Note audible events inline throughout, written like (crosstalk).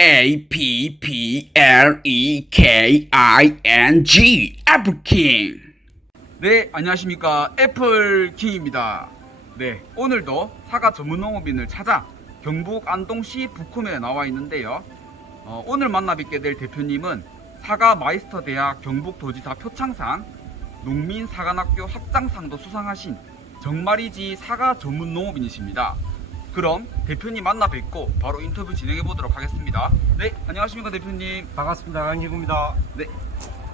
A P P L E K I N G. 애플킹 네 안녕하십니까. 애플킹입니다. 네 오늘도 사과 전문 농업인을 찾아 경북 안동시 북홈에 나와 있는데요. 어, 오늘 만나 뵙게 될 대표님은 사과 마이스터 대학 경북도지사 표창상 농민 사관학교 학장상도 수상하신 정말이지 사과 전문 농업인이십니다. 그럼 대표님 만나 뵙고 바로 인터뷰 진행해 보도록 하겠습니다. 네, 안녕하십니까 대표님. 반갑습니다. 강기구입니다. 네,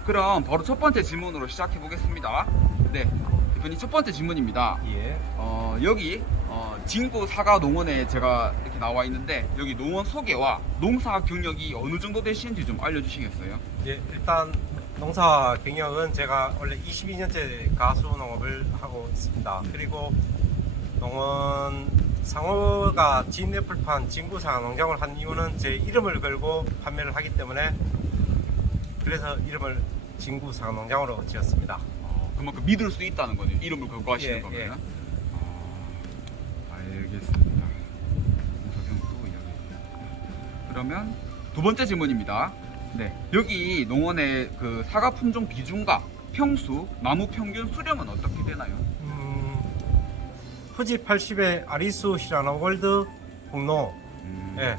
그럼 바로 첫 번째 질문으로 시작해 보겠습니다. 네, 대표님 첫 번째 질문입니다. 예. 어, 여기 어, 진구 사과 농원에 제가 이렇게 나와 있는데 여기 농원 소개와 농사 경력이 어느 정도 되시는지 좀 알려주시겠어요? 예, 일단 농사 경영은 제가 원래 22년째 가수 농업을 하고 있습니다. 그리고 농원 상호가 진애플판 진구사 농장을 한 이유는 제 이름을 걸고 판매를 하기 때문에 그래서 이름을 진구사 농장으로 지었습니다. 어, 그만큼 믿을 수 있다는 거네요. 이름을 걸고 하시는 예, 거면. 예. 어, 알겠습니다. 농사경 또 이야기. 그러면 두 번째 질문입니다. 네, 여기 농원의 그 사과 품종 비중과 평수, 나무 평균 수령은 어떻게 되나요? 음, 후지 80의 아리수 시라나 월드 공로 음, 예,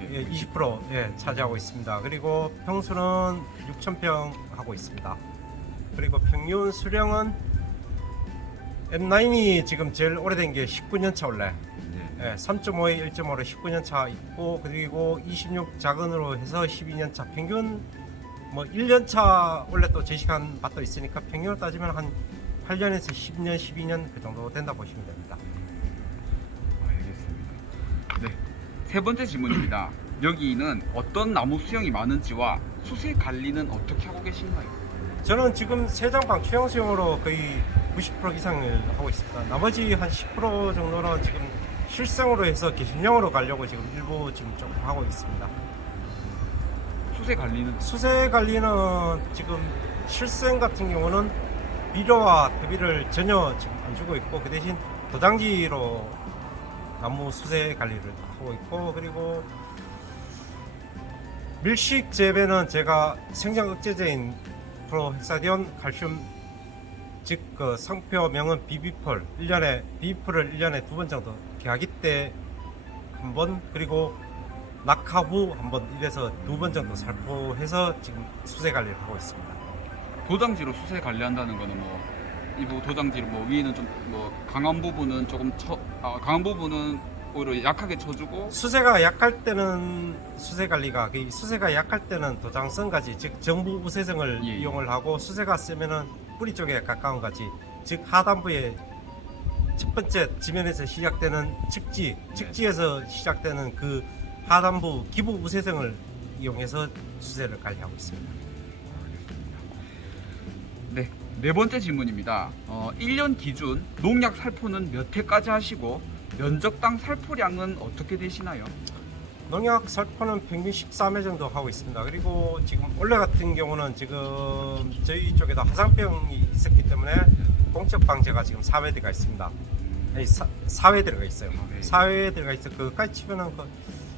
이렇게 예, 20% 예, 차지하고 있습니다. 그리고 평수는 6,000평 하고 있습니다. 그리고 평균 수령은 M9이 지금 제일 오래된 게 19년 차 원래 네. 예, 3.5에 1.5로 19년 차 있고 그리고 26 작은으로 해서 12년 차 평균 뭐 1년 차 원래 또 제시간 맛도 있으니까 평균을 따지면 한 8년에서 10년, 12년 그 정도 된다 보시면 됩니다. 알겠습니다. 네, 세 번째 질문입니다. (clears throat) 여기는 어떤 나무 수령이 많은지와 수세 관리는 어떻게 하고 계신가요? 저는 지금 세장방 취향 수용으로 거의 90% 이상을 하고 있습니다. 나머지 한 10% 정도는 지금 실생으로 해서 개신형으로 가려고 지금 일부 지금 조금 하고 있습니다. 수세 관리는 수세 관리는 지금 실생 같은 경우는 비료와 대비를 전혀 지금 안 주고 있고 그 대신 도장지로 나무 수세 관리를 하고 있고 그리고 밀식 재배는 제가 생장 억제제인 프로헥사디온 칼슘 즉 그 상표명은 비비폴 1년에 비비폴을 1년에 두 번 정도 개화기 때 한 번 그리고 낙하 후 한 번 이래서 두 번 정도 살포해서 지금 수세 관리를 하고 있습니다. 도장지로 수세 관리한다는 거는 뭐 이부 도장지로 뭐 위에는 좀 뭐 강한 부분은 조금 쳐 아, 강한 부분은 오히려 약하게 쳐주고 수세가 약할 때는 수세 관리가 그 수세가 약할 때는 도장성 가지 즉 정부 우세성을 예, 예. 이용을 하고 수세가 세면은 뿌리 쪽에 가까운 가지 즉 하단부에 첫 번째 지면에서 시작되는 측지 측지에서 시작되는 그 하단부 기부 우세성을 이용해서 수세를 관리하고 있습니다. 네, 네 번째 질문입니다. 어, 1년 기준 농약 살포는 몇 회까지 하시고 면적당 살포량은 어떻게 되시나요? 농약 살포는 평균 13회 정도 하고 있습니다. 그리고 지금 올해 같은 경우는 지금 저희 쪽에도 화상병이 있었기 때문에 공적 방제가 지금 4회 들어가 있습니다. 아니 4, 4회 들어가 있어요. 사회. 4회 들어가 있어. 그까지 치면은 그,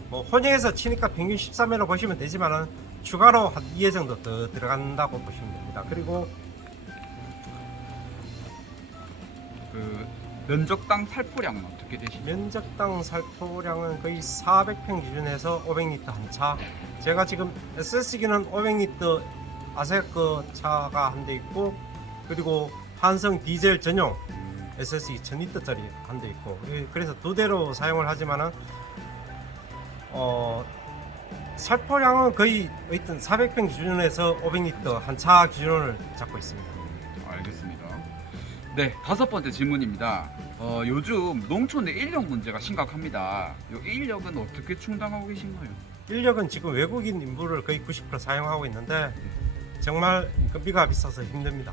뭐 혼용해서 치니까 평균 13회로 보시면 되지만은 추가로 한 2회 정도 더 들어간다고 보시면 됩니다. 그리고 그 면적당 살포량은 어떻게 되시나요? 면적당 살포량은 거의 400평 기준에서 500리터 한 차. 제가 지금 SS기는 500리터 아세크 차가 한 대 있고 그리고 한성 디젤 전용 SS기 1000리터짜리 한 대 있고 예, 그래서 두 대로 사용을 하지만은 어 살포량은 거의 어쨌든 400평 기준에서 500리터 한 차 기준을 잡고 있습니다. 알겠습니다. 네, 다섯 번째 질문입니다. 어, 요즘 농촌의 인력 문제가 심각합니다. 이 인력은 어떻게 충당하고 계신가요? 인력은 지금 외국인 인부를 거의 90% 사용하고 있는데 정말 인건비가 비싸서 힘듭니다.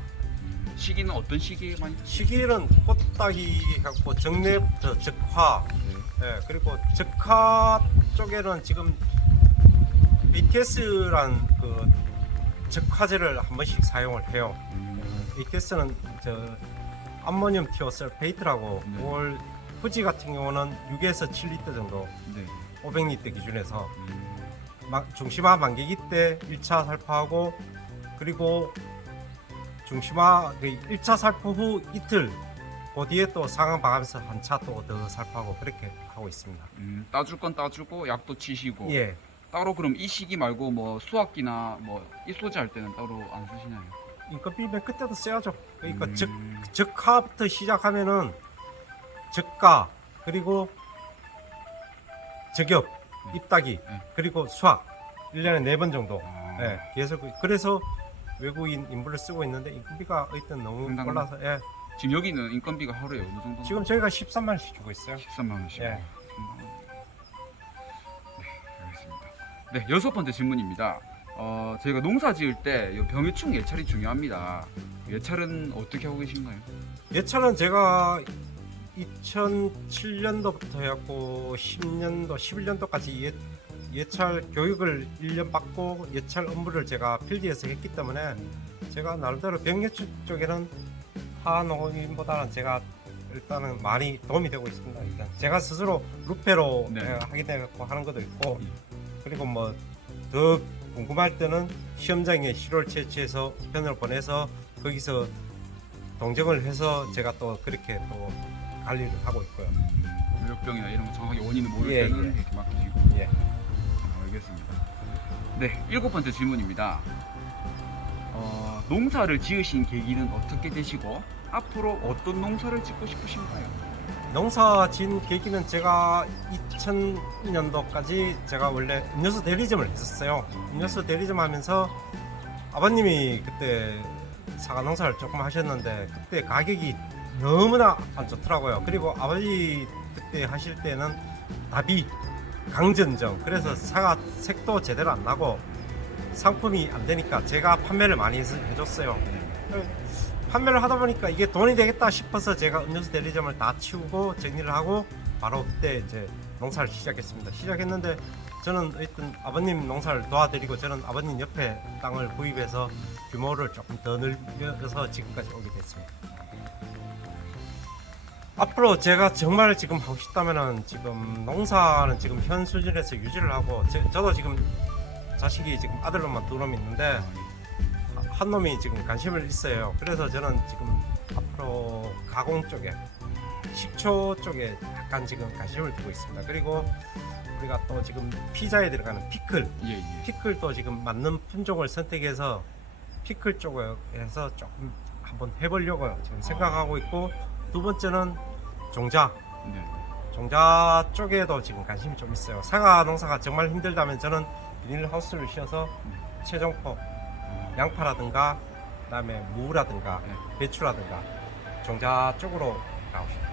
시기는 어떤 시기에 많이 시기는 꽃따기 갖고 정례부터 적화, 네. 예, 그리고 적화 쪽에는 지금 ATS란 그 적화제를 한 번씩 사용을 해요. 음, ATS는 저 암모늄 티오설페이트라고 네. 올 후지 같은 경우는 6에서 7리터 정도, 네. 500리터 기준에서 음, 마- 중심화 만기기 때 1차 살포하고 그리고 중심화 그 1차 살포 후 이틀 그 뒤에 또 상황 봐가면서 한 차 또 더 살포하고 그렇게 하고 있습니다. 음, 따줄 건 따주고 약도 치시고 예. 따로 그럼 이 시기 말고 뭐 수학기나 뭐 입소지 할 때는 따로 안 쓰시나요? 인건비면 그때도 써야죠. 그러니까 음. 적, 적화부터 시작하면은 적가 그리고 적엽, 입따기 네. 그리고 수학 1년에 4번 정도 아, 예, 계속 그래서 외국인 인부를 쓰고 있는데 인건비가 일단 너무 상당히- 올라서 예. 지금 여기는 인건비가 하루에 어느 정도? 지금 저희가 13만 원씩 주고 있어요. 13만 원씩. 예. 네, 알겠습니다. 네, 여섯 번째 질문입니다. 어, 저희가 농사 지을 때 이 병해충 예찰이 중요합니다. 예찰은 어떻게 하고 계신가요? 예찰은 제가 2007년도부터 해갖고 10년도, 11년도까지 예, 예찰 교육을 1년 받고 예찰 업무를 제가 필드에서 했기 때문에 제가 나름대로 병예축 쪽에는 하농인보다는 제가 일단은 많이 도움이 되고 있습니다. 일단 제가 스스로 루페로 네. 예, 하게 되고 하는 것도 있고 음. 그리고 뭐 더 궁금할 때는 시험장에 실월 채취해서 편을 보내서 거기서 동정을 해서 제가 또 그렇게 또 관리를 하고 있고요. 무역병이나 이런 거 정확하게 원인을 모를 예, 때는 예. 이렇게 맡기시고. 예. 아, 알겠습니다. 네, 일곱 번째 질문입니다. 어, 농사를 지으신 계기는 어떻게 되시고 앞으로 어떤 농사를 짓고 싶으신가요? 농사 진 계기는 제가 2000년도까지 제가 원래 음료수 대리점을 했었어요. 음료수 대리점 하면서 아버님이 그때 사과 농사를 조금 하셨는데 그때 가격이 너무나 안 좋더라고요. 그리고 아버지 그때 하실 때는 답이 강전정 그래서 사과 색도 제대로 안 나고 상품이 안 되니까 제가 판매를 많이 해줬어요. 판매를 하다 보니까 이게 돈이 되겠다 싶어서 제가 음료수 대리점을 다 치우고 정리를 하고 바로 그때 이제 농사를 시작했습니다. 시작했는데 저는 일단 아버님 농사를 도와드리고 저는 아버님 옆에 땅을 구입해서 규모를 조금 더 늘려서 지금까지 오게 됐습니다. 앞으로 제가 정말 지금 하고 싶다면은 지금 농사는 지금 현 수준에서 유지를 하고 제- 저도 지금 자식이 지금 아들놈만 두 놈이 있는데 한 놈이 지금 관심을 있어요. 그래서 저는 지금 앞으로 가공 쪽에 식초 쪽에 약간 지금 관심을 두고 있습니다. 그리고 우리가 또 지금 피자에 들어가는 피클, 예, 예. 피클도 지금 맞는 품종을 선택해서 피클 쪽에서 조금 한번 해보려고 지금 생각하고 있고 두 번째는 종자, 네. 종자 쪽에도 지금 관심이 좀 있어요. 사과 농사가 정말 힘들다면 저는 비닐하우스를 씌워서 최종포, 양파라든가 그다음에 무라든가 네. 배추라든가 종자 쪽으로 가고 싶어요.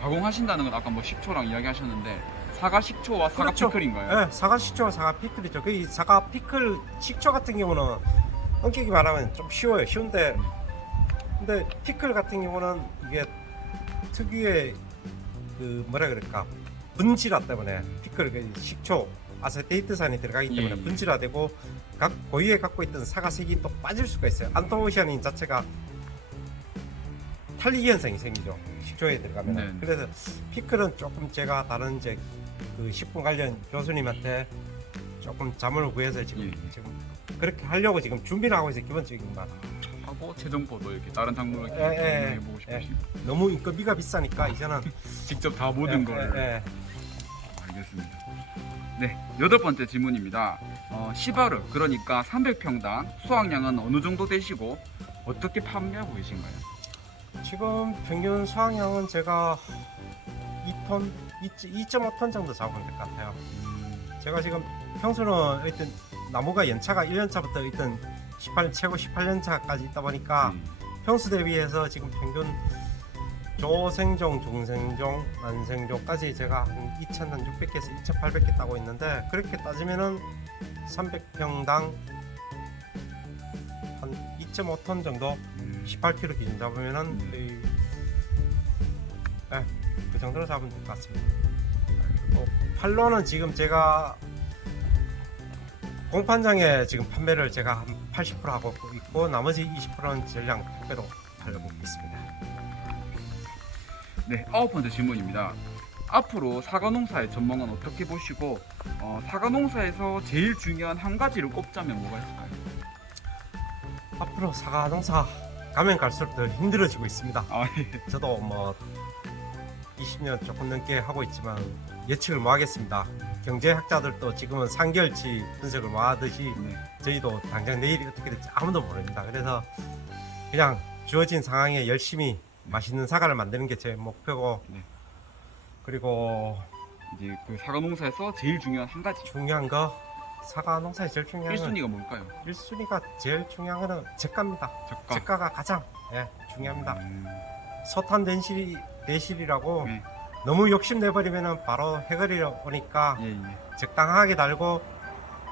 가공하신다는 건 아까 뭐 식초랑 이야기하셨는데 사과 식초와 사과 그렇죠. 피클인가요? 네, 사과 식초, 사과 피클이죠. 그 사과 피클 식초 같은 경우는 엄격히 말하면 좀 쉬워요. 쉬운데 근데 피클 같은 경우는 이게 특유의 그 뭐라 그럴까 분질화 때문에 피클 그 식초 아세테이트산이 들어가기 때문에 예, 예. 분질화되고 각 고유에 갖고 있던 사과색이 또 빠질 수가 있어요. 안토시아닌 자체가 탈리기 현상이 생기죠. 식초에 들어가면. 네. 그래서 피클은 조금 제가 다른 이제 그 식품 관련 교수님한테 조금 자문을 구해서 지금 예. 지금 그렇게 하려고 지금 준비를 하고 있어요. 기본적인 거. 하고 최종포도 이렇게 다른 작물을 이렇게 예, 예, 해 보고 싶으시고 너무 인건비가 비싸니까 이제는 (laughs) 직접 다 모든 예, 걸 예, 예. 알겠습니다. 네, 여덟 번째 질문입니다. 어, 시바르 그러니까 300평당 수확량은 어느 정도 되시고 어떻게 판매하고 계신가요? 지금 평균 수확량은 제가 2톤, 2.5톤 정도 될것 같아요. 제가 지금 평소는 일단 나무가 연차가 1년차부터 일단 18 최고 18년차까지 있다 보니까 음, 평수 대비해서 지금 평균 조생종, 중생종, 만생종까지 제가 한 2,600개에서 2,800개 따고 있는데 그렇게 따지면은 300평당 한 2.5톤 정도 음, 18kg 기준 잡으면은 음. 거의 네, 그 정도로 잡으면 될 것 같습니다. 뭐 팔로는 지금 제가 공판장에 지금 판매를 제가 한 80% 하고 있고 나머지 20%는 전량 택배로 네, 아홉 번째 질문입니다. 앞으로 사과 농사의 전망은 어떻게 보시고 어, 사과 농사에서 제일 중요한 한 가지를 꼽자면 뭐가 있을까요? 앞으로 사과 농사 가면 갈수록 더 힘들어지고 있습니다. 아, 예. 저도 뭐 20년 조금 넘게 하고 있지만 예측을 뭐 하겠습니다. 경제학자들도 지금은 상결치 분석을 뭐 하듯이 네. 저희도 당장 내일이 어떻게 될지 아무도 모릅니다. 그래서 그냥 주어진 상황에 열심히 맛있는 사과를 만드는 게 제 목표고 네. 그리고 이제 그 사과 농사에서 제일 중요한 한 가지 중요한 거 사과 농사의 제일 중요한 건 1순위가 뭘까요? 1순위가 제일 중요한 거는 제가입니다. 저가. 제가가 가장 예, 중요합니다. 음, 소탄 대실 대실이라고 네. 너무 욕심 내버리면 바로 해결이 오니까 예, 예. 적당하게 달고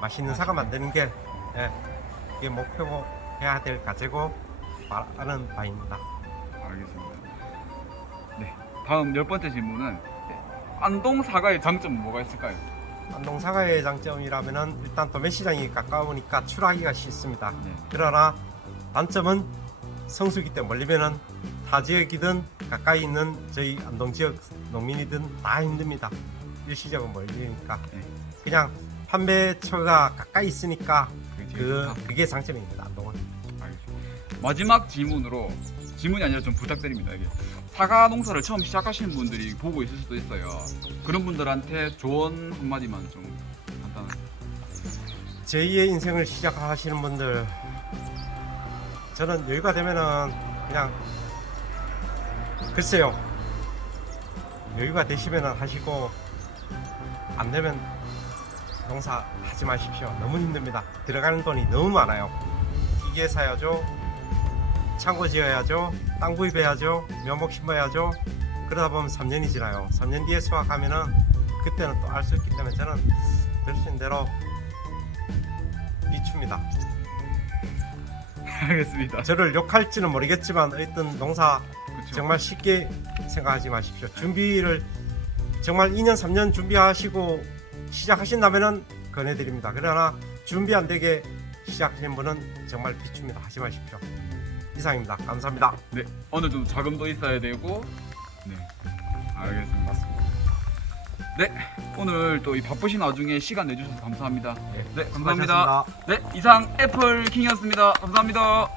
맛있는 사과 만드는 게 예, 이게 목표고 해야 될 과제고 말하는 바입니다. 알겠습니다. 네. 다음 열 번째 질문은 네. 안동 사과의 장점은 뭐가 있을까요? 안동 사과의 장점이라면은 일단 도매 시장이 가까우니까 출하기가 쉽습니다. 네. 그러나 단점은 성수기 때 멀리면은 타 지역이든 가까이 있는 저희 안동 지역 농민이든 다 힘듭니다. 일시적으로 멀리니까 네. 그냥 판매처가 가까이 있으니까 그게 그. 그게 장점입니다. 안동은. 알겠습니다. 마지막 질문으로 질문이 아니라 좀 부탁드립니다. 이게 사과 농사를 처음 시작하시는 분들이 보고 있을 수도 있어요. 그런 분들한테 조언 한마디만 좀 간단하게. 제2의 인생을 시작하시는 분들 저는 여유가 되면은 그냥 글쎄요 여유가 되시면은 하시고 안 되면 농사 하지 마십시오 너무 힘듭니다 들어가는 돈이 너무 많아요 기계 사야죠 창고 지어야죠 땅 구입해야죠 묘목 심어야죠 그러다 보면 3년이 지나요 3년 뒤에 수확하면은 그때는 또 알 수 있기 때문에 저는 될 수 있는 대로 비춥니다. 알겠습니다. 저를 욕할지는 모르겠지만 어쨌든 농사 그쵸? 정말 쉽게 생각하지 마십시오. 준비를 정말 2년 3년 준비하시고 시작하신다면은 권해드립니다. 그러나 준비 안 되게 시작하신 분은 정말 비춥니다. 하지 마십시오. 이상입니다. 감사합니다. 네. 어느 정도 자금도 있어야 되고. 네. 알겠습니다. 네. 오늘 또 이 바쁘신 와중에 시간 내주셔서 감사합니다. 네, 감사합니다. 수고하셨습니다. 네, 이상 애플 킹이었습니다. 감사합니다.